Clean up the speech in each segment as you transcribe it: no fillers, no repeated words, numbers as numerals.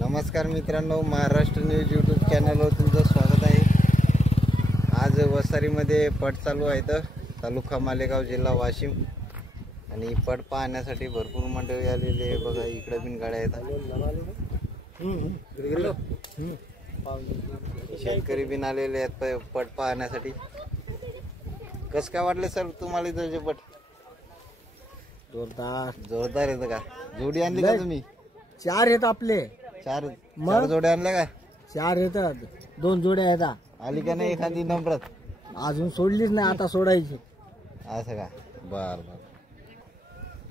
नमस्कार मित्रांनो, Maharashtra news YouTube चॅनलवर तुमचं स्वागत आहे। आज वसारीमध्ये पट चालू आहे, तर तालुका मालेगाव, जिल्हा वाशिम। आणि पट पाहण्यासाठी भरपूर मंडळी आलेली आहे। बघा इकडे बिन गाड्या आहेत, शेतकरी बिन आलेले आहेत पट पाहण्यासाठी। कसं काय वाटलं सर तुम्हाला इथं पट? जोरदार येतं का? जोडी आणली का तुम्ही? चार आहेत आपले, चार जोड्या आणल्या का? चार येतात, 2 जोड्या आहेत। आली का नाही एखादी नंबरात? अजून सोडलीच नाही, आता सोडायची। असं का? बर बर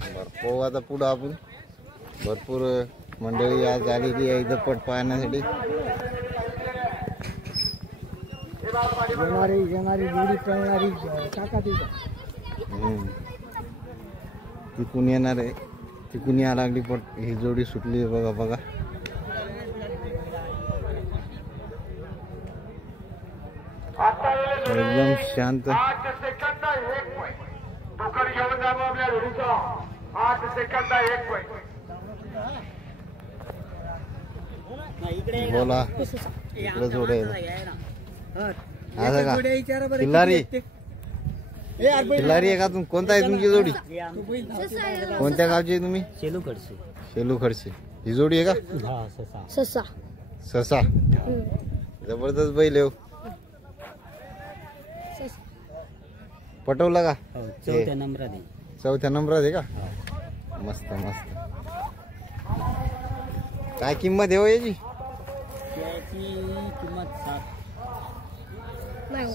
बर, पाहू आता पुढं आपण। भरपूर मंडळी आज आलेली आहे इथं पट पाहण्यासाठी। येणारी जोडी पळणारी टाका तिथं। तिकून येणार आहे, तिकून या लागली पट। ही जोडी सुटली आहे, बघा बघा। एकदम शांत। 8 सेकंद 1 पॉइंट दुकान घेऊन जा आपल्या जोडीचा। 8 सेकंद 1 पॉइंट। बोला, इकडे जोड्या आहेत। असं का? खिल्लारी खिल्लारी आहे का? कोणता आहे तुमची जोडी? कोणत्या गावची आहे तुम्ही? शेलूखडसे। ही जोडी आहे का? ससा जबरदस्त बैल आहे। पटवला का? चौथ्या नंबरात आहे। चौथ्या नंबरात आहे का? मस्त मस्त। काय किंमत आहे हो याची? किंमत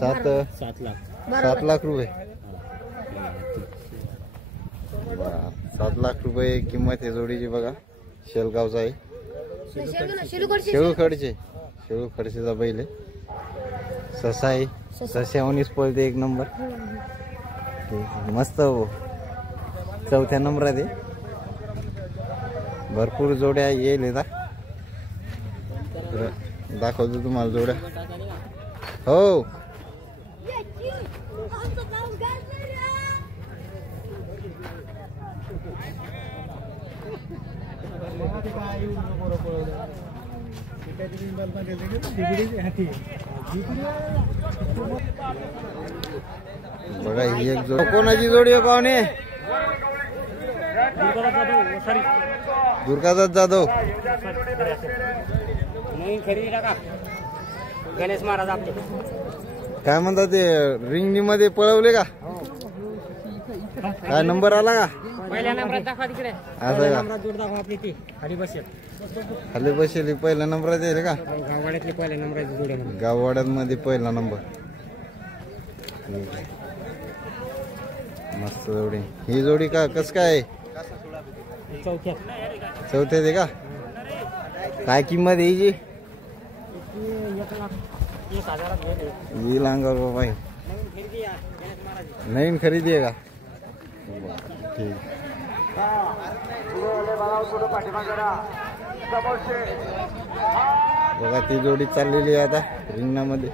7 लाख 7 लाख रुपये। 7 लाख रुपये किंमत आहे जोडीची। बघा शेलगावचा आहे, शेळूखडसेचा बैल आहे। ससा आहे, सस्यावणीच पळते, एक नंबर। मस्त हो, चौथ्या नंबरात आहे। भरपूर जोड्या येईल येतात, दाखवतो तुम्हाला जोड्या। हो बघा ही एक जोडी। कोणाची जोडी आहे पाहुणे? दुर्गादास जाधव। गणेश महाराज आपले काय म्हणतात ते, रिंगणी मध्ये पळवले का? काय नंबर आला का? पहिल्या नंबरात दाखवा तिकडे। असं का? जोड दाखवा आपली ती खाली बसेल। खाली बसेल पहिल्या नंबरात आहे का? गाववाड्यातली पहिल्या नंबराची जोडी आहे। गाववाड्यामध्ये पहिला नंबर। मस्त जोडी। ही जोडी का कस काय? चौथ्यात आहे का? काय किंमत आहे हिची? 1,000 येईल अंगावर बाबा। नवीन खरेदी आहे का? ठीक। बघा ती जोडी चाललेली आहे आता रिंगणामध्ये।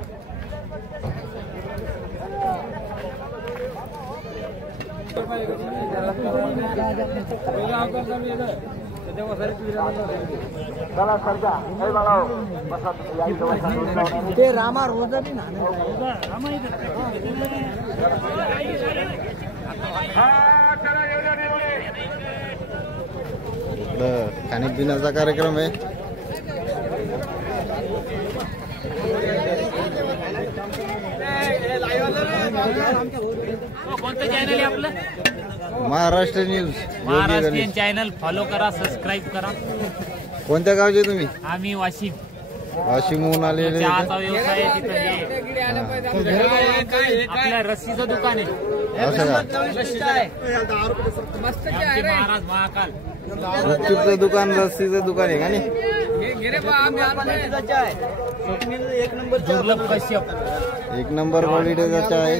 ते रामा रोज बी ना इकडं खाण्यापिण्याचा कार्यक्रम आहे। कोणतं चॅनल आहे आपलं? Maharashtra news. Maharashtrian channel follow करा, सबस्क्राईब करा। कोणत्या गावचे तुम्ही? आम्ही वाशिम। वाशिमहून आलेले? चहाचा व्यवसाय आहे तिथं। आपल्या रस्सीचं दुकान आहे। असं का? आमचे महाराज महाकाल। गुपचूपचं दुकान, रस्सीचं दुकान आहे का नाही? दुर्लभ कश्यप। एक नंबर क्वालिटीचा आहे।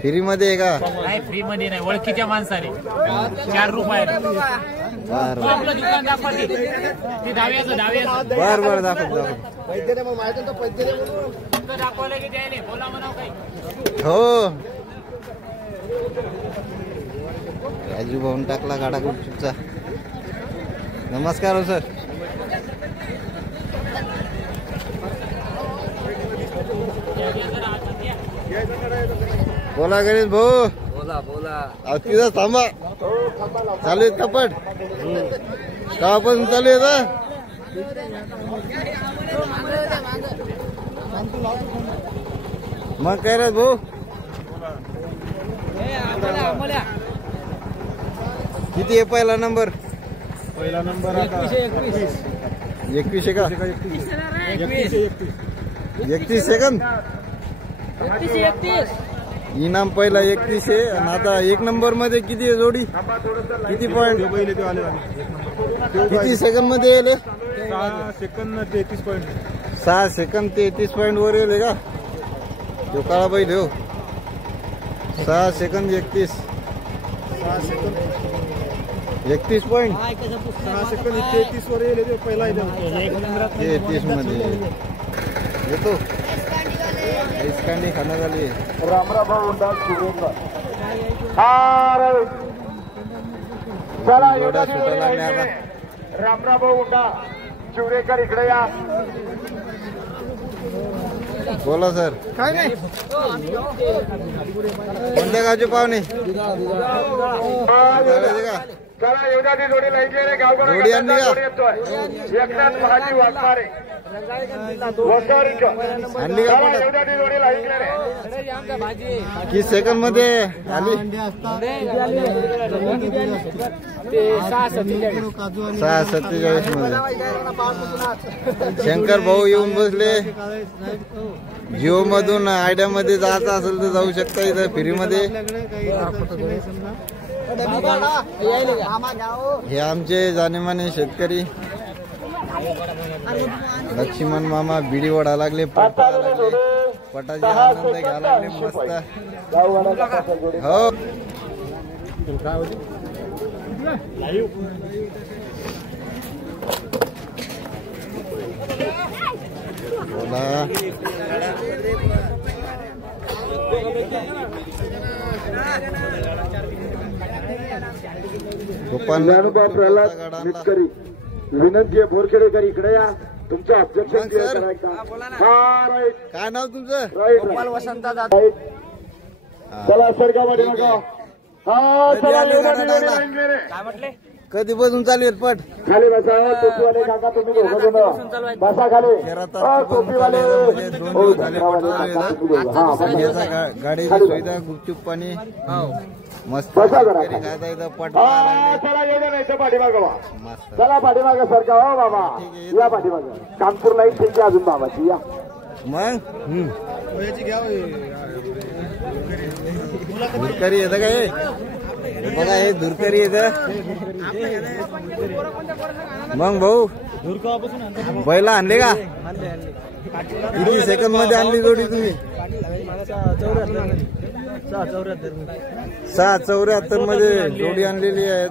फ्री मध्ये आहे का? नाही, फ्री मध्ये नाही, ओळखीच्या माणसाने 4 रुपये। आपलं दुकान दाखवा, ते डाव्याचं बर बर दाखव दाखवलं की द्यायला बोला म्हणाव काही। हो राजू भाऊन टाकला गाडा गुपचूपचा. नमस्कार हो सर. बोला गणेश भाऊ. बोला तिथं थांबा. चालू आहेत कपट केव्हापासून चालू आहे? मग काय रे भाऊ, किती आहे पहिला नंबर? पहिला नंबर 21 का? 31 सेकंद इनाम पहिला 31 आहे. आणि आता एक नंबर मध्ये किती आहे जोडी? किती पॉइंट? किती सेकंद मध्ये येईल? 6 सेकंद 33 पॉइंट. 6 सेकंद 33 पॉइंट वर येईल का? तो काळा बैल हो. 6 सेकंद 31 पॉइंट. 6 सेकंद 33 वर येईल. पहिला 33 मध्ये येतो. इसकांडी खाण्यात आली. रामराभाऊ उंडा सुरेंद्र. चला एवढा सुटा लागणार. रामराभाऊ उंडा शिवरेकर इकडे या. बोला सर. काय नाही. कोणत्या गावचे पाहुणे? चला येऊद्या ती जोडी लाईन रे. जोडी आणली का? एकनाथ महाजी वाघमारे वसारीकर आणली का? कोणत्या येऊद्या ती जोडी लाईन रे. किती सेकंद मध्ये आली? 6:47 मध्ये. शंकर भाऊ येऊन बसले. जिओ मधून आयडिया मध्ये जायचं असेल तर जाऊ शकता. इथं फ्री मध्ये. हे आमचे जाणेमाने शेतकरी लक्ष्मण मामा बिडी वडा लागले. पटाचे आनंद घ्यायला लागले. मस्त हो. बोला. ज्ञानोबा प्रल्हाद मिटकरी विनंती आहे. बोरखेडेकर इकडे या. तुमचं ऑब्जेक्शन क्लिअर करायचं. हा राईट. काय नाव तुमचं? राईट वसंत राईट. चला सरगामध्ये नका. हा चला येऊद्या ती जोडी लाईन रे. काय म्हटले? कधीपासून चालू आहेत पट? खाली बसा. टोपीवाले काका तुम्ही दोघं जण बसा खाली. टोपीवाले दोन दिवस झाले पट चालू आहे. गाडीची सुविधा गुपचूप पाणी मस्त. बसा जरा. खाता येतं पट. हा चला येऊ द्या नाही तर पाठीमागं वा. मस्त. चला पाठीमागं सरका. हो बाबा या पाठीमागं. कानपूर लाईन त्यांची अजून बाबाची या. मग धुरकरी येतं का? हे बघा हे धुरकरी येतं. मग भाऊ बैला आणले का? किती सेकंद मध्ये आणली जोडी तुम्ही? 6:74 मध्ये जोडी आणलेली आहे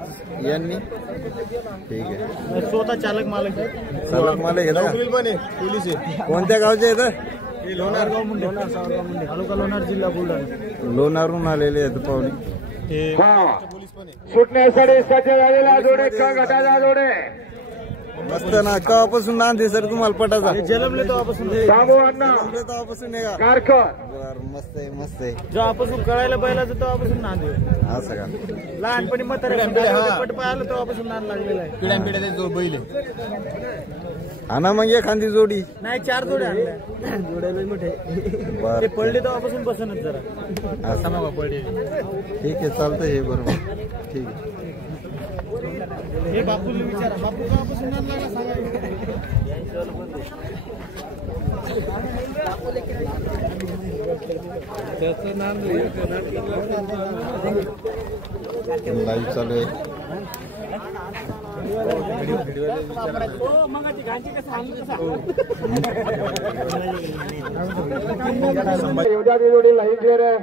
यांनी. ठीक आहे. स्वतः चालक मालक चालक मालक येतं का? पोलीस आहे. कोणत्या गावचे येतं? लोणार तालुका लोणार जिल्हा बुलढाणा. लोणारून आलेले आहेत पाहुणे. सुटण्यासाठी सज्ज झालेला जोडे का गटाचा जोडे. मस्त ना. केव्हापासून नांद सर तुम्हाला पटाचा? जन्मले तेव्हापासून सांगू अण्णा तेव्हापासून आहे का? कारकर. बर मस्त आहे मस्त आहे. जेव्हापासून कळायला बैलाचं तेव्हापासून नांद आहे. असं का? लहानपणी म्हातारे पट पाहिलं तेव्हापासून नांद लागलेला आहे. पिढ्या जो बैल आणा मग एखादी जोडी. नाही 4 जोड्या आणल्या. जोड्या लय मोठे बर ते पडले तेव्हापासून बसनच जरा. असं पडले. ठीक आहे चालतं हे बरोबर. ठीक आहे. हे बापूला विचारा. बापू तेव्हापासून नांद लागला सांगा. लाईव्ह चालू आहे. येऊद्या ती जोडी लाईन क्लिअर आहे.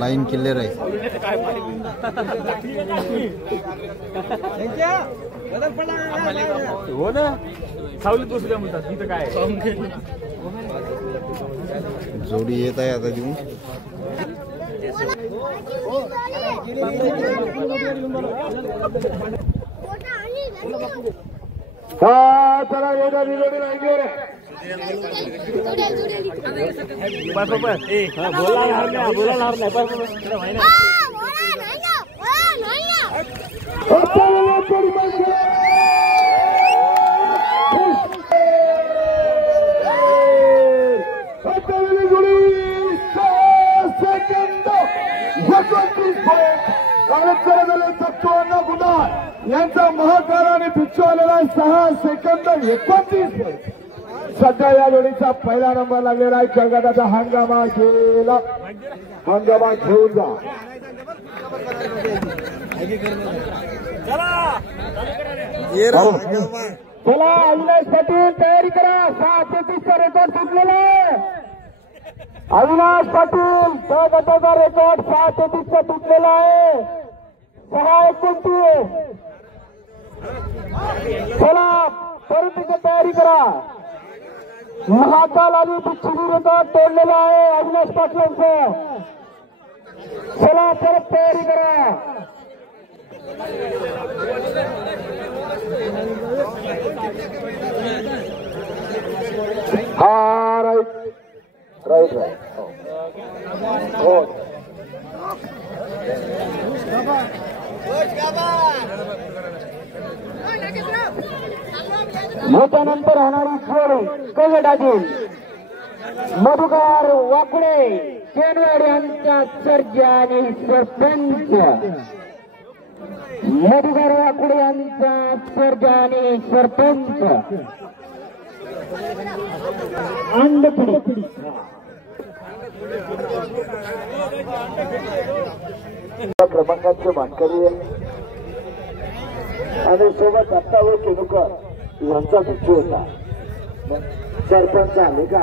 लाईन क्लिअर आहे. हो ना. सावलीत बसल्या म्हणतात. इथं काय जोडी येत आहे आता घेऊन. चला योगा जोडी लागली रे. यांचा महाकाराने पिच्छू आलेला 6 सेकंद 29. सध्या या जोडीचा पहिला नंबर लागलेला आहे. जगाचा हंगामा खेळला. हंगामा घेऊन जा. चला अविनाश पाटील तयारी करा. 6:33चा रेकॉर्ड तुटलेला आहे. अविनाश पाटील त्या गटाचा रेकॉर्ड 6:33चा तुटलेला आहे. 6:29. चला परत एकदा तयारी करा. महाकाल आणि पिच्छूनी रेकॉर्ड तोडलेला आहे अविनाश पाटलांचं. चला परत तयारी करा. हा राईट राईट राईट हो. याच्यानंतर होणारी जोडी कवडाजी मधुकर वाकुळे केनवाड यांचा सर्जा आणि सरपंच. मधुकर वाकुळे यांचा सर्जा आणि सरपंच. अंडपिडी क्रमांकाचे मानकरी आणि सोबत आत्ता व केनुकर यांचा पिच्छू होता. सरपंच आले का?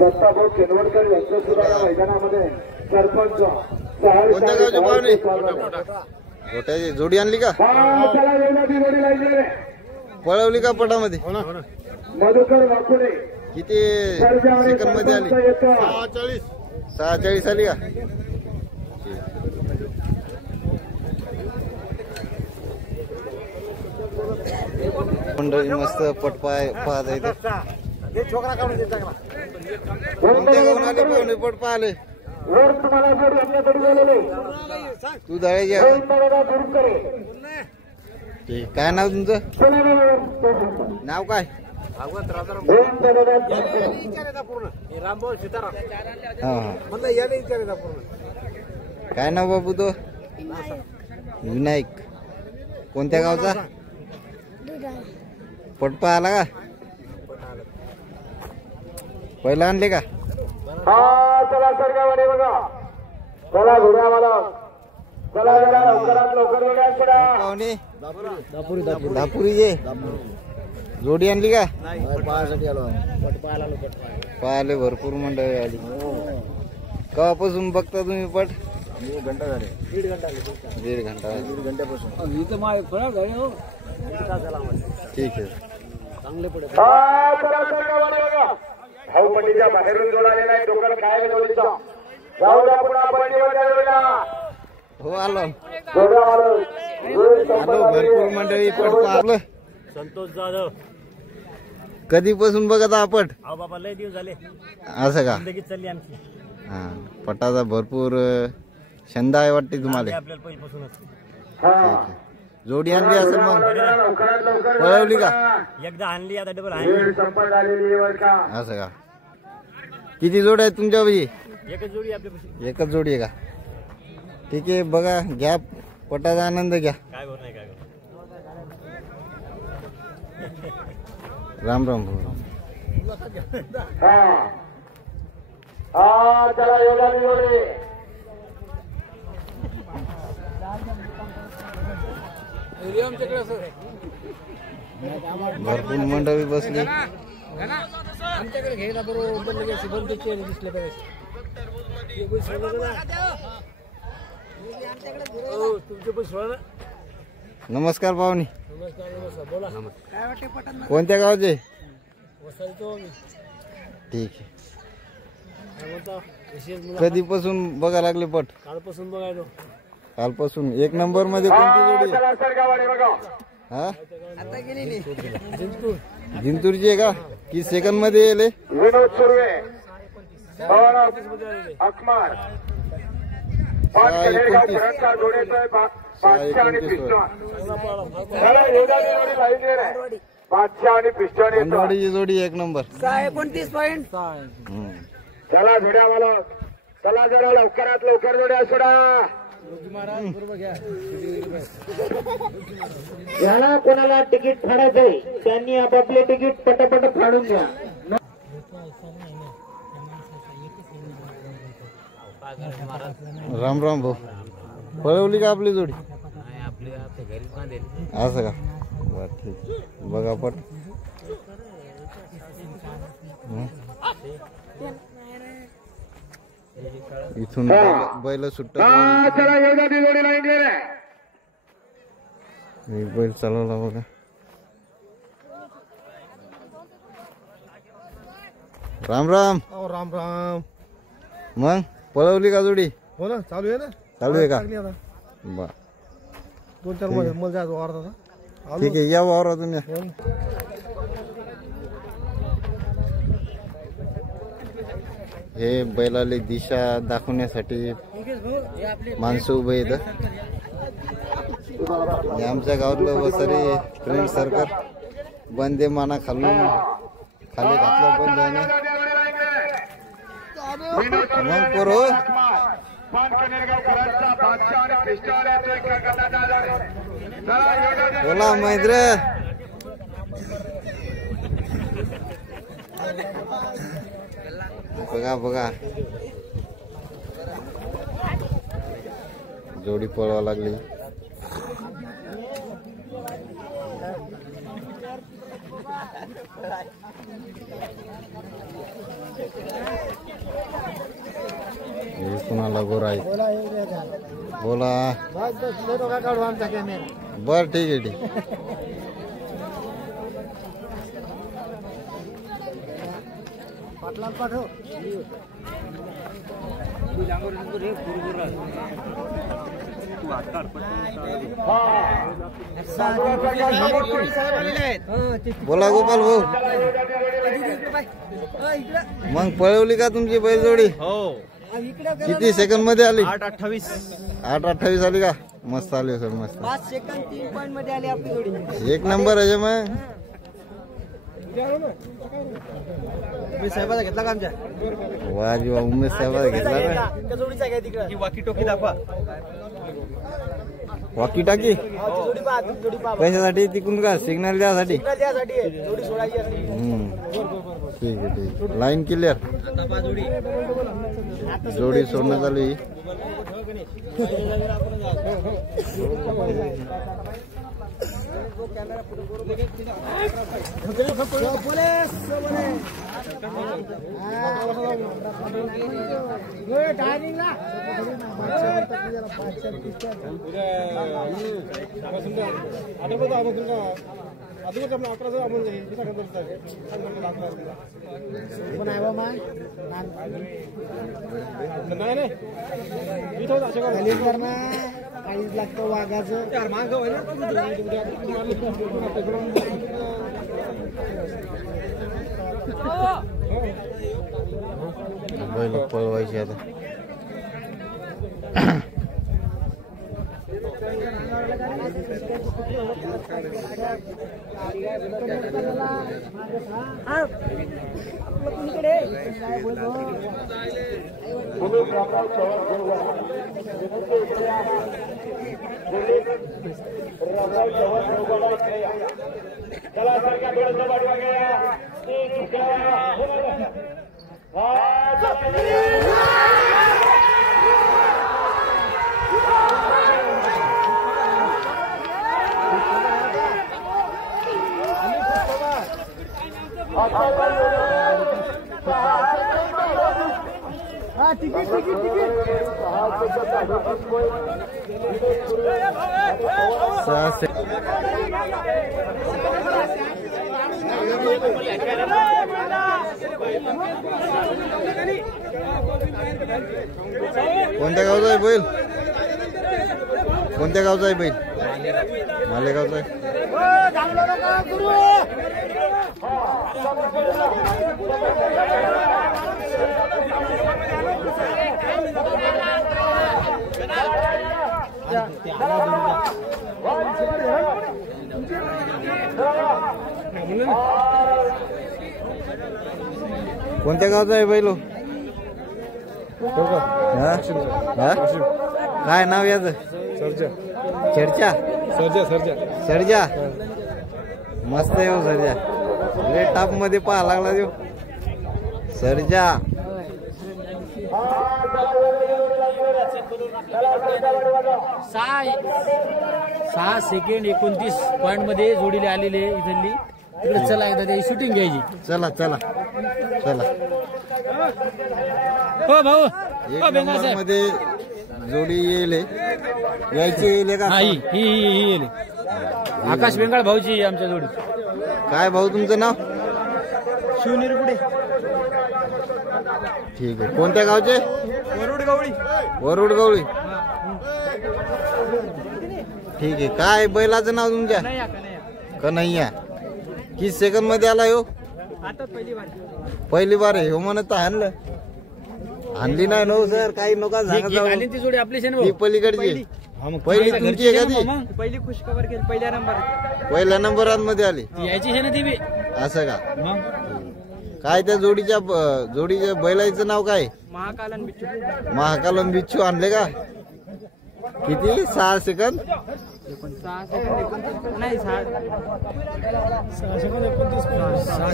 दत्ताभाऊ केनवडकर यांचं सुद्धा या मैदानामध्ये सरपंच गोट्याची जोडी आणली का? जोडी लागली पळवली का पटामध्ये? मधुकर वाकुडे किती सेकंद मध्ये आली? 46 आली का? मंडळी मस्त पट पाहत आहे. कोणत्या गावून आले पाहुणे पट पाहिले? तू दळायची ठीक. काय नाव तुमचं? नाव काय? काय नाव बाबू तो? विनायक. कोणत्या गावचा? पट पाहाला का? पहिला आणले का? चला सरगावडे बघा. चला घोड्या मला. चला जरा लवकरात लवकर पाहुणे दापुरीचे जोडी आणली का? पाहिले भरपूर मंडळी आली. केव्हापासून बघता तुम्ही पट? 1 घंटा झाले. 1.5 घंटा. 1.5 घंट्यापासून ठीक आहे. चांगले पडे भाऊ मंडीच्या बाहेरून जोडालेला आहे. डोक्याला काय जोडीचा जाऊ द्या पुन्हा बंडीवर. हो आलो भरपूर मंडळी पट पाहिलं. संतोष जाधव. कधीपासून बघत आपण? अहो बाबा लय दिवस झाले. असं का? जिंदगी चालली आमची. हा पटाचा भरपूर छंद आहे वाटते तुम्हाला? आपल्याला पहिल्यापासूनच. जोडी आणली असेल मग? पळवली का? एकदा आणली आता डबल आणली. असं का? किती जोड आहेत तुमच्या पाशी? एकच जोडी आपल्यापाशी. एकच जोडी आहे का? ठीक आहे बघा घ्या पटाचा आनंद घ्या. काय होत नाही काय होत. राम राम भाऊ. चला योगा जोडी. भरपूर मंडळी बसली. आमच्याकडे घ्यायला बरोबर दिसले पाहिजे. तुमचे पण सोडा नमस्कार पाहुणे. नमस्कार बोला. काय वाटते पटन कोणत्या गावचे? वसलतो मी. ठीक आहे. काय म्हणता विशेष मुलं? कधीपासून बघा लागले पट? कालपासून बघायलो. कालपासून. एक नंबर मध्ये कोणती जोडी? चला सरगावाडे बघा. हा आता गेलेली जिंतूर. जिंतूरची आहे का? की सेकंड मध्ये येले? विनोद सुर्वे अकमार पाच कनेरगाव पर्यंतचा जोडेतोय बादशाह आणि पिस्टॉन. चला योगाची जोडी लाईनीवर आहे. बादशाह आणि पिस्टॉन येतो. अंडवाडीची जोडी एक नंबर. 29 पॉइंट. चला जोड्या मला. चला जरा लवकरात लवकर जोड्या सोडा. याला कोणाला तिकीट फाडायचंय त्यांनी आपापले तिकीट पटापट फाडून घ्या. राम राम भाऊ. पळवली का आपली जोडी? असं का? बर ठीक. बघा पट. इथून बैल सुट्ट. चला योगाची जोडी लाईनीवर आहे. एक बैल चालवला बघा. राम राम. राम राम. मग पळवली का जोडी? हो ना चालू आहे ना. चालू आहे का? लागली आता. बर 2-4 मध्ये मला जायचं वावरात आता. ठीक आहे. या वावरा तुम्ही. हे बैलाला दिशा दाखवण्यासाठी माणसं उभे आहेत. हे आमच्या गावातलं वसारी फ्रेंड सर्कल बंदे माना खाली घातलं बंद. मग पोरो बोला मैत्र. बघा बघा जोडी पळवा लागली. कुणाला गोरा आहे? बोला. बर ठीक आहे. ठीक पाठव. बोला गोपाल भाऊ. मग पळवली का तुमची बैलजोडी? हो. किती सेकंड मध्ये आली? 8:28 आली का? मस्त आली सर. मस्त. 5 सेकंद 3 पॉइंट मध्ये आली आपली जोडी. एक नंबर आहे. मग साहेबाचा घेतला का आमच्या? वा जीवा उमेश साहेबाचा घेतला ना. त्या जोडीचा काय तिकडे? वाकी टोकी दाखवा. वॉकी टाकी जोडी पहा, जोडी पहा. कशासाठी? तिकडून का सिग्नल द्यासाठी? त्यासाठी आहे. जोडी सोडायची असते. ठीक आहे. ठीक. Line clear. जोडी सोडण्यात आली. काहीच लागतं वाघाचं. बैल पळवायचे आता. हा तिकीट तिकीट तिकीट 6 कोणत्या गावचा आहे बैल? कोणत्या गावचा आहे बैल? मालेगावचा आहे. कोणत्या गावचा आहे बैल? काय नाव याचं? चर्चा सर्जा. मस्त आहे हो सर्जा. लय टॉप मध्ये पाहा लागला देव सर्जा. सहा सेकंड 29 पॉइंट मध्ये जोडीले आलेले इथली. तिकडे चला एकदा त्याची शूटिंग घ्यायची. चला चला चला. हो भाऊ एक नंबर मध्ये जोडी येईल यायची का? ही येईल. आकाश बेंगाळ भाऊची आमच्या जोडी. काय भाऊ तुमचं नाव? शिवनिरगुडे. ठीक आहे. कोणत्या गावचे? वरुड गवळी. ठीक आहे. काय बैलाचं नाव तुमच्या? कन्हैया. किती सेकंड मध्ये आला हो? आता पहिली बार आहे हो म्हणत आणलं. आणली नाही नो सर. काही नका सांगा. ती जोडी आपली ती पलीकडची पहिली तुमची आहे का ती? पहिली खुशखबर केली. पहिल्या नंबरात मध्ये आली. यायची आहे ना ती बी. असं का? काय त्या जोडीच्या बैलाचं नाव काय? महाकालन बिच्छू. आणले का? किती? 6 सेकंद.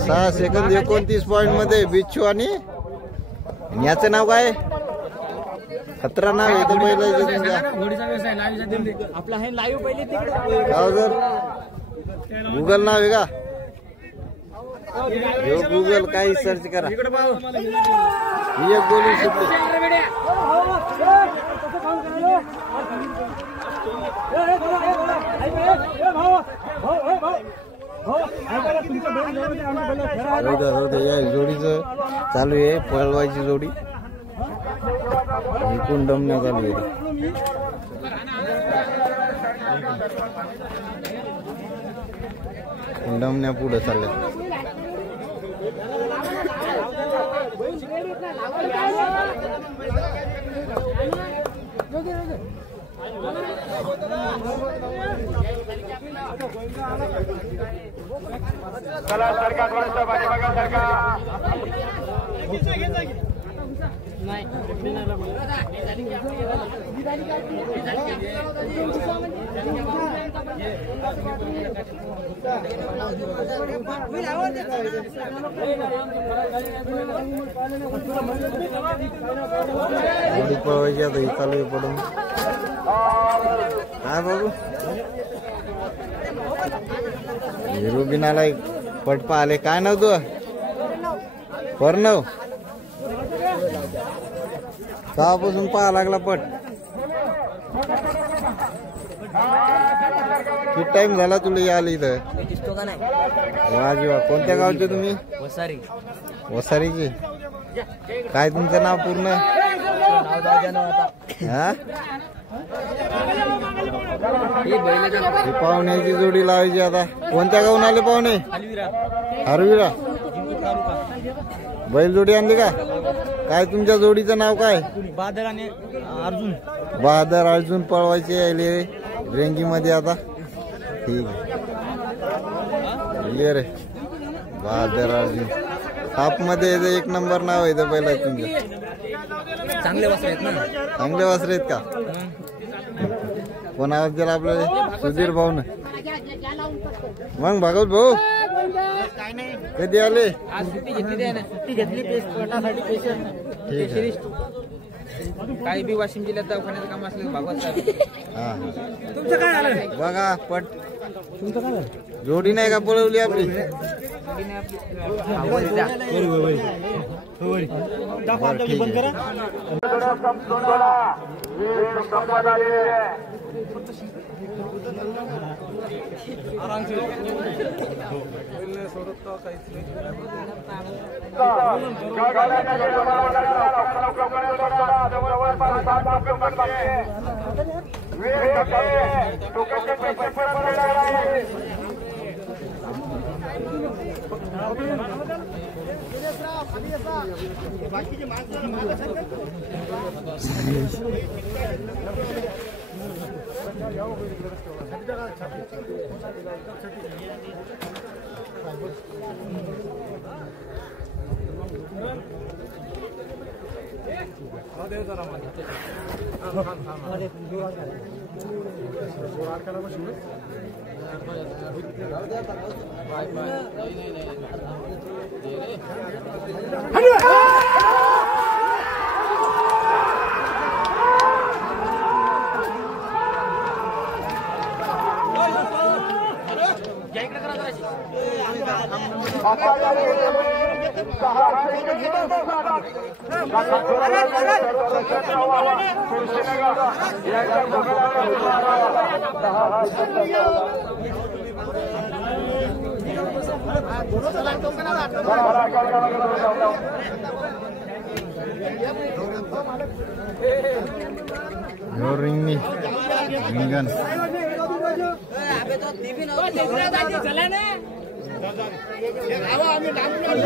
6 सेकंद 29 पॉइंट मध्ये बिच्छू. आणि याचं नाव काय? खतरा नाव आहे तो बैलाचं तुमच्या. आपला हे लाईव्ह पहिले तिकडे सर गुगल नाव आहे का? गुगल काही सर्च करा. ही एक गोली सुटली. या जोडीचं चालू आहे पळवायची जोडी. इकडून डमण्या चालू आहे. डमण्या पुढे चालल्या. चला सरकार वाजता पाठीमागा सरकार. पळवायची आता ही चालू आहे पडून. काय बाबू रुबिनाला पटपा आले. काय नाव तू? पर्णव. तेव्हापासून पाहा लागला पट. किती टाइम झाला तुला यायला इथं? वाजी वा. कोणत्या गावचे तुम्ही? वसारीचे. काय तुमचं नाव पूर्ण? हा पाहुण्याची जोडी लावायची आता. कोणत्या गावून आले पाहुणे? हरविरा. बैल जोडी आणली का? काय तुमच्या जोडीचं नाव काय? बहादर आणि अर्जुन. बहादर अर्जुन पळवायचे आले रेंगी मध्ये आता. ठीक आहे. रे बहादर अर्जुन टॉप मध्ये एक नंबर नाव आहे पहिला तुमचं. चांगले वासरे आहेत ना? चांगले वासरे आहेत का? कोण आवाज दिला आपल्याला? सुधीर भाऊ ना. मग भागवत भाऊ कधी आले? सुट्टी घेतली काही बी वाशिम जिल्ह्यात दवाखान्याचं काम असलं भागवत साहेब. तुमचं काय आलं बघा पट. जोडी नाही का पळवली आपली? रिंगनी रिंगन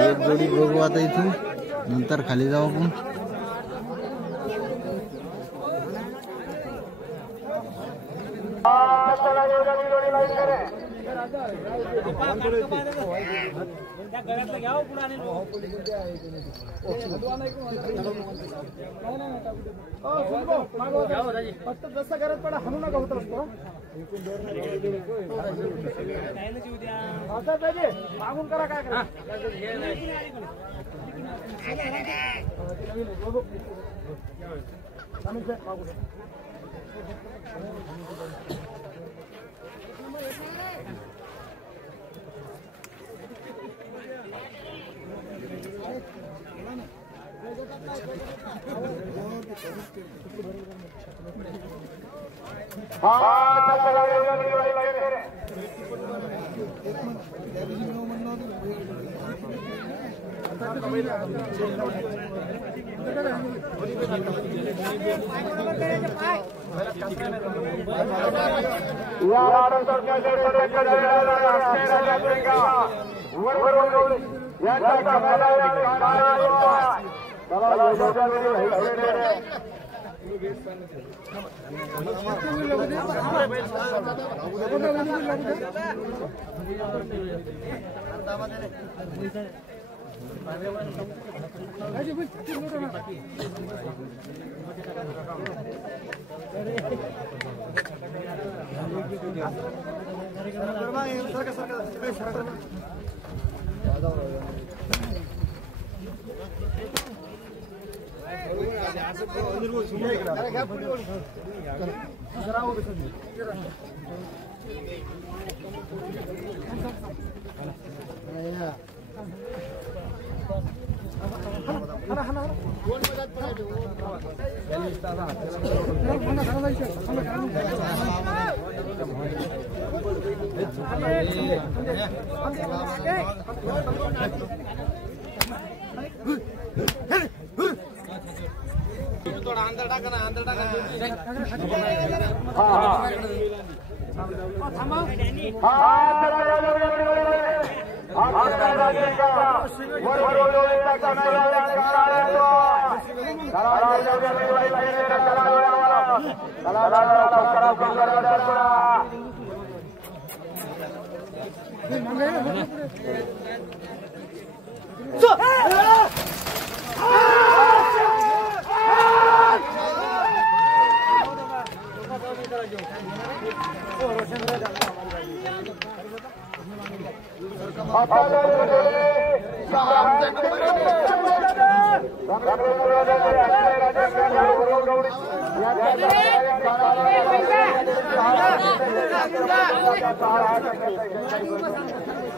एक जोडी बघू आता इथून नंतर खाली जाऊ आपण फक्त जसं गरज पडा हाणू नका होत असतो मागून करा काय करा थोड़ा अंदर टाका ना अंदर टाका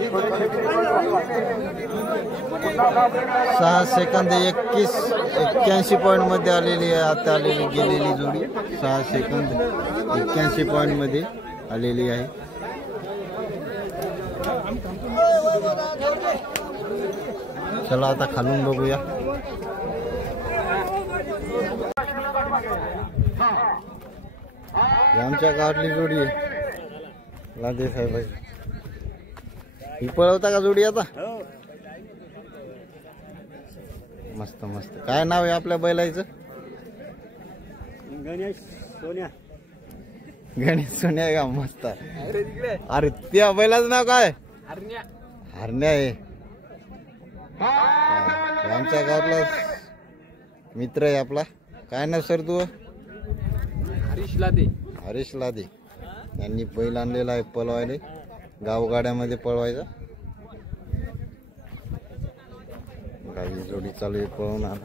6 सेकंद 81 पॉइंट मध्ये आलेली आहे. आता आलेली गेलेली जोडी 6 सेकंद 81 पॉइंट मध्ये आलेली आहे. चला आता खालून बघूया. आमच्या गावातली जोडी आहे लादे साहेब. ही पळवता का जोडी आता? मस्त मस्त. काय नाव आहे आपल्या बैलाचं? गणेश सोन्या. गणेश सोन्या आहे का? मस्त आहे. अरे त्या बैलाचं नाव काय? हरण्या आहे. आमच्या गावातला मित्र आहे आपला. काय नाव सर तू? हरीश लादे. हरीश लादे यांनी बैल आणलेला आहे पळवायला. गावगाड्यामध्ये पळवायचा. काही जोडी चालू आहे पळवणार.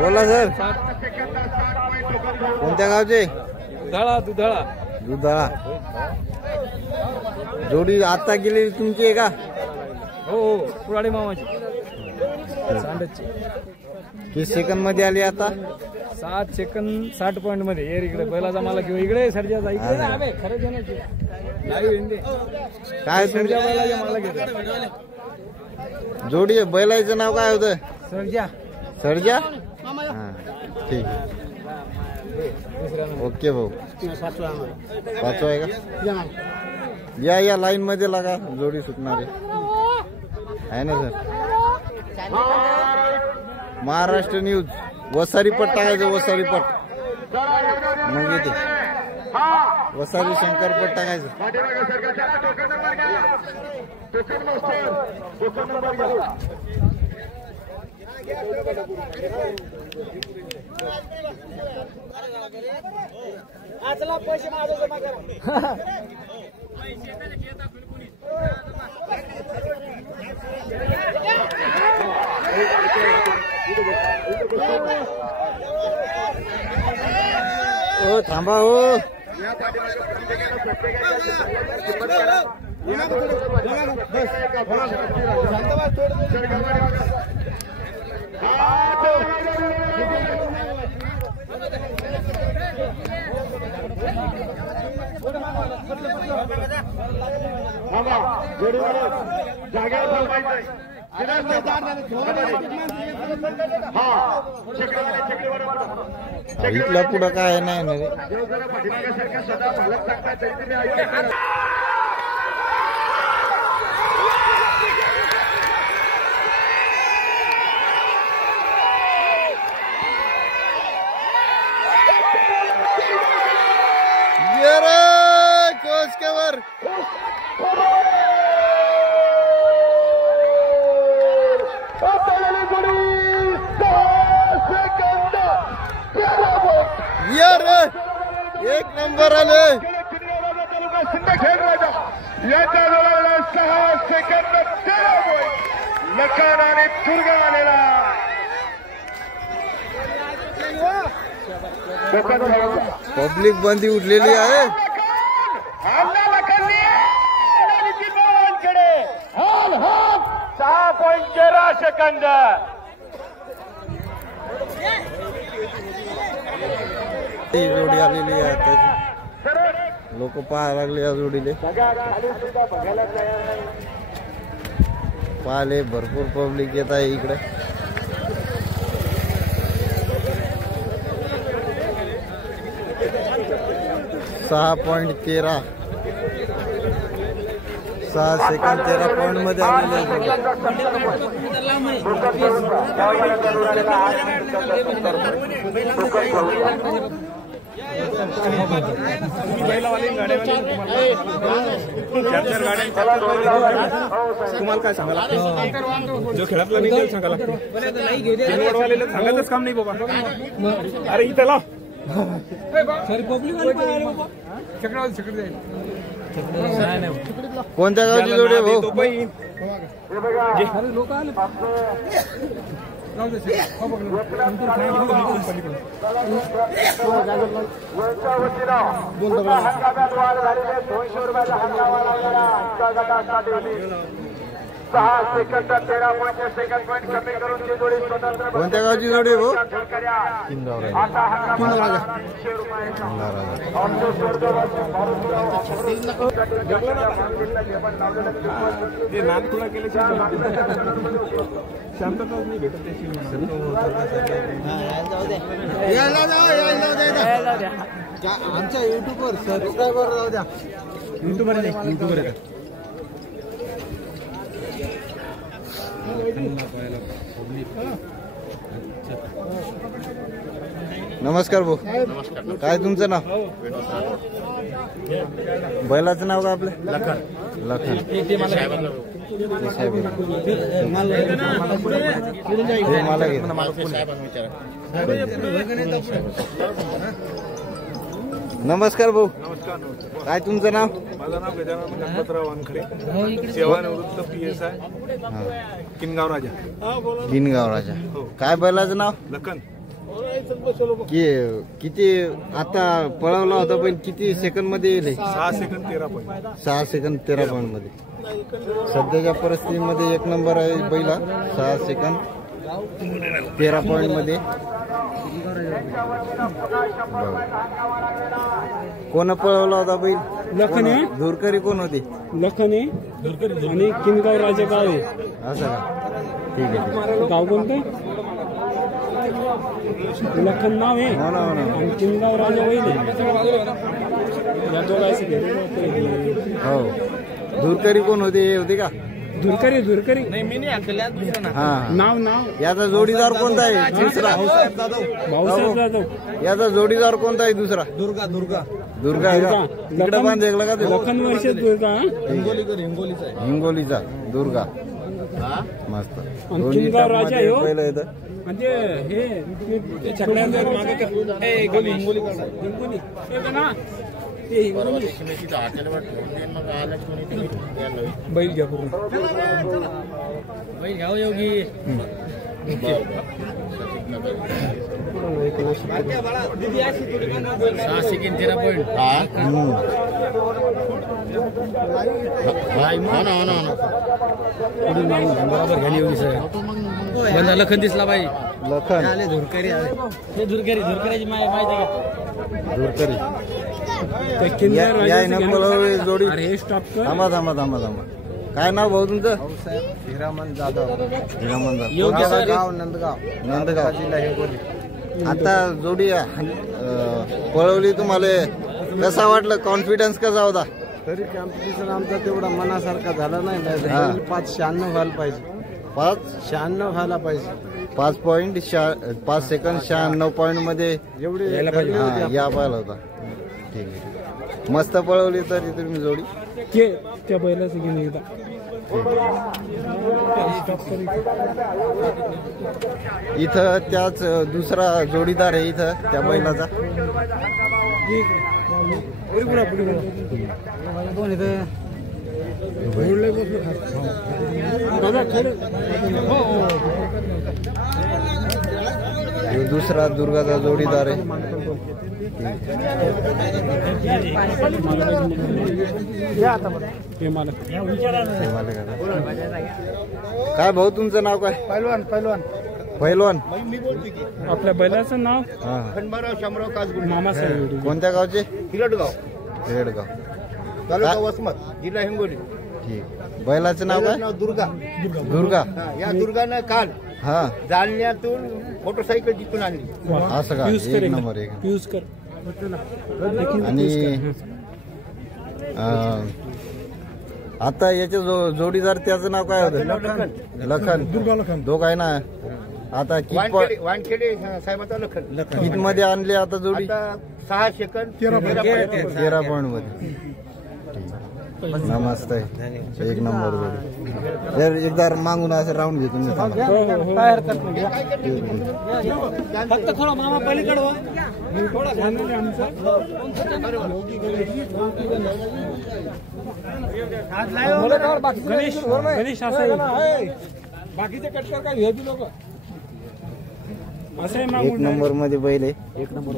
बोला सर. कोणत्या गावचे? दुधाळा. दुधाळा. जोडी आता गेली तुमची आहे का? हो कुराडे मामाची. किती सेकंद मध्ये आली आता? 7 सेकंद 60 पॉइंट मध्ये. ये इकडे बैलाचा मला घेऊ. इकडे सर्जाचा इकडे खरं घेण्याचे काय सर्जा बैलाच्या मला घेतो. जोडी बैलाचं नाव काय होतं? सर्जा. सर्जा. हा ठीक आहे. ओके भाऊ. 5 आहे का? या लाईन मध्ये लागा. जोडी सुटणार आहे ना सर? महाराष्ट्र न्यूज वसारी पट टाकायचं. वसारी पट मग येते. वसारी शंकरपट टाकायचं. पैसे माझे जमा करा. ओ थांबा हो. इथल्या पुढं काय नाही ना रे. कोच के वर. एक नंबर आले. याच्या जोराला 6 सेकंद 13 लखान आणि दुर्गा आलेला. पब्लिक बंदी उठलेली आहे. 6.13 सेकंद. ती जोडी आलेली आहे आता. लोक पाहायला लागले या जोडीले. पाहिले भरपूर पब्लिक येत आहे इकडे. 6.13 6 सेकंद 13 पॉइंट मध्ये आलेले आहे. तुम्हाला काय सांगा लागतं जो खेळातला नाही ते सांगा लागतं सांगायचंच काम नाही बाबा. अरे इथं लाव कोणत्या गावची जोडी आहे भाऊ? कोणत्या गावची जोडी आहे भाऊ? ते नानकुळा केल्याशिवाय शांतता नाही भेटत त्याची. आमच्या युट्यूबवर सबस्क्रायबर जाऊ द्या. युट्यूबर आहे. नमस्कार भाऊ. काय तुमचं नाव? बैलाचं नाव का आपलं? लखन. मला घे. नमस्कार भाऊ. काय तुमचं नाव? माझं नाव गजानन गणपतराव वानखडे, सेवानिवृत्त PSI, किनगाव राजा. किनगाव राजा. काय बैलाचं नाव? लखन. किती आता पळवला होता पण किती सेकंद मध्ये येईल? 6 सेकंद 13 पॉईंट. 6 सेकंद 13 पॉईंट मध्ये. सध्याच्या परिस्थितीमध्ये एक नंबर आहे बैला. 6 सेकंद 13 पॉईंट मध्ये. कोण पळवला होता बैल? लखन आहे. धुरकरी कोण होती? लखन आहे आणि किनगाव राजा गाव आहे. असं का? ठीक आहे. गाव कोणतं? लखन नाव आहे हो ना. आणि किनगाव राजा वैल आहे. या दोघांचे हो. धुरकरी कोण होते? हे होते का? धुरकरी नाही मी नाही आणलेला दुसरं ना. हा. नाव याचा जोडीदार कोणता आहे? दुसरा. भाऊसाहेब जाधव. याचा जोडीदार कोणता आहे? दुसरा. दुर्गा आहे का? इकडे बांध एकला का ते? लखन वर्ष दुर्गा हिंगोलीचा दुर्गा. मस्त. आणि किनगाव राजा आहे हो. पहिलं येतं. म्हणजे हे छकड्यांच्या मागे हिंगोली ना ते हिंगोली बैल घ्या पूर्ण बैल घ्यावं योगी. 6 सेकंद 13 पॉईंट. बरोबर घ्याली योगी सर. बंदा लखन दिसला बाई. लखन धुरकरी धुरकऱ्याची माहिती आहे धुरकरी. जोडी. थांबा. काय नाव भाऊ तुमचं? हिरामन जाधव. नंदगाव जिल्हा हिंगोली. आता जोडी पळवली तुम्हाला कसा वाटलं? कॉन्फिडन्स कसा होता? तरी कॉम्पिटिशन आमचा तेवढा मनासारखा झाला नाही. 5:96 व्हायला पाहिजे. 5:96 व्हायला पाहिजे. 5 सेकंद 96 पॉईंट मध्ये एवढे या पाहिला होता. ठीक आहे. मस्त पळवली तरी तुम्ही जोडी. त्या बैलाच घेऊन एकदा इथं त्याच दुसरा जोडीदार आहे इथं त्या बैलाचा. दुसरा दुर्गाचा जोडीदार आहे. काय भाऊ तुमचं नाव काय? पैलवान. आपल्या बैलाचं नाव खंडोबाराव शामराव काजगुंड. मामासाहेब. कोणत्या गावचे? हिरडगाव तालुका काय? वसमत जिल्हा हिंगोली. ठीक. बैलाचं नाव काय? नाव दुर्गा. या दुर्गानं काल जालन्यातून मोटरसायकल जिंकून आणली. असं का? एक नंबर. पियुष कर. आणि आता याचे जोडीदार त्याचं नाव काय होतं? लखन. दुर्गा लखन दोघ आहे ना. आता वानखेडे साहेबाचा लखन. कित मध्ये आणले आता जोडी? 6 सेकंद 13 पॉइंट मध्ये. नमस्ते. एक नंबर जोडी. जर एकदा मागून असं राऊंड घेतो मी. काय हरकत नाही. फक्त थोडा मामा पलीकडे व्हा. थोडा ध्यान द्या आमचं. गणेश बाकीचे कटकर काय व्हीआयपी लोक एक नंबर मध्ये बैल आहे. एक नंबर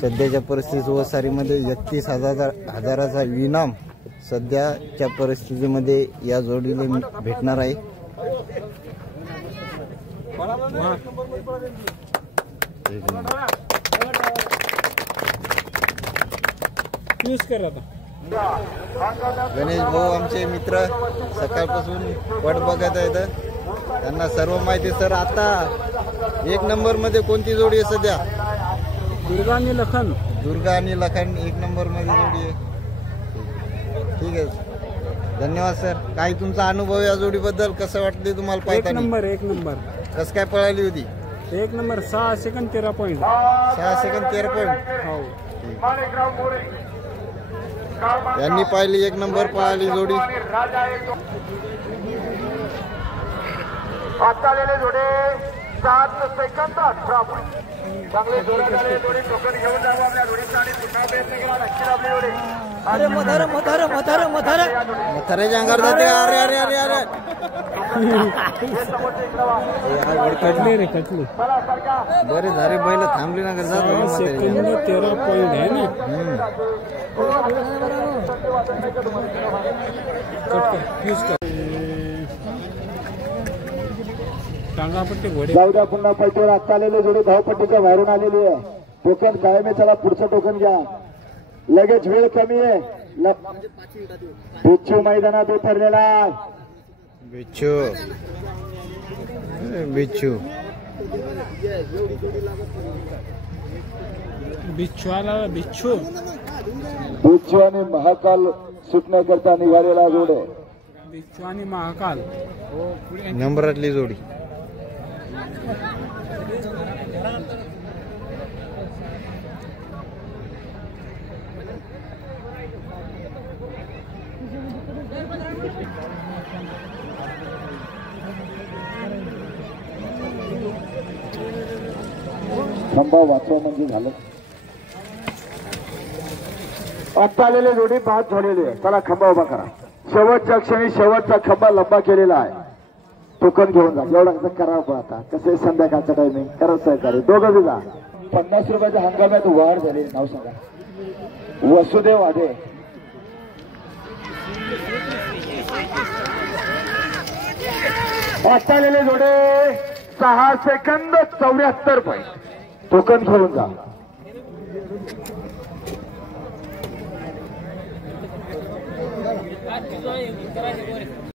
सध्याच्या परिस्थितीत वसारीमध्ये 31,000चा इनाम सध्याच्या परिस्थितीमध्ये या जोडीला भेटणार आहे. गणेश भाऊ आमचे मित्र सकाळपासून पट बघत आहेत. त्यांना सर्व माहिती. सर आता एक नंबर मध्ये कोणती जोडी आहे सध्या? दुर्गा आणि लखन. दुर्गा आणि लखन एक नंबर मध्ये जोडी आहे. ठीक आहे, धन्यवाद सर. काही तुमचा अनुभव या जोडीबद्दल कसं वाटले तुम्हाला पाहताना? एक नंबर कसं काय पळाली होती? एक number 6 second 13 point. 6 second 13 point. हो. यांनी पाहिली एक नंबर पळाली जोडी. आता आलेले जोडे 7 सेकंद 18 पॉईंट. चांगले जोरात आलेले जोडे टोकन घेऊन जावं आपल्या जोडीचा आणि पुन्हा प्रयत्न केला. नक्की आपले जोडे म्हाताऱ्याच्या अंगावर जाते. अरे अरे अरे अरे कटले रे कटले. बरे झाले बैल थांबली ना. 6 सेकंद 13 पॉईंट आहे ना. जाऊ द्या. पुन्हा पैकीवर आता आलेले जोडे धावपट्टीच्या बाहेरून आलेली आहे. टोकन कायम आहे. चला पुढचं टोकन घ्या. लगेच वेळ कमी आहे. बिच्छू मैदानात उतरलेला आहे. बिच्छू बिच्छू बिच्छू आला. बिच्छू बिच्छू आणि महाकाल सुटण्याकरता निघालेला जोडे. बिच्छू आणि महाकाल नंबरातली जोडी. खंबा वाचवा म्हणजे झालं. आता आलेले जोडी बाद झालेली आहे. चला खंबा उभा करा. शेवटच्या क्षणी शेवटचा खंबा लंबा केलेला आहे. टोकन घेऊन जा. एवढा कसं करावं पण आता कसं संध्याकाळचं टायमिंग करत सहकार्य दोघं बी जा. 50 रुपयाच्या हंगामात वाढ झाली. नाव सांगा. वसुदेव वाढे. आता आलेले जोडे 6 सेकंद 74 पॉईंट. टोकन घेऊन जा.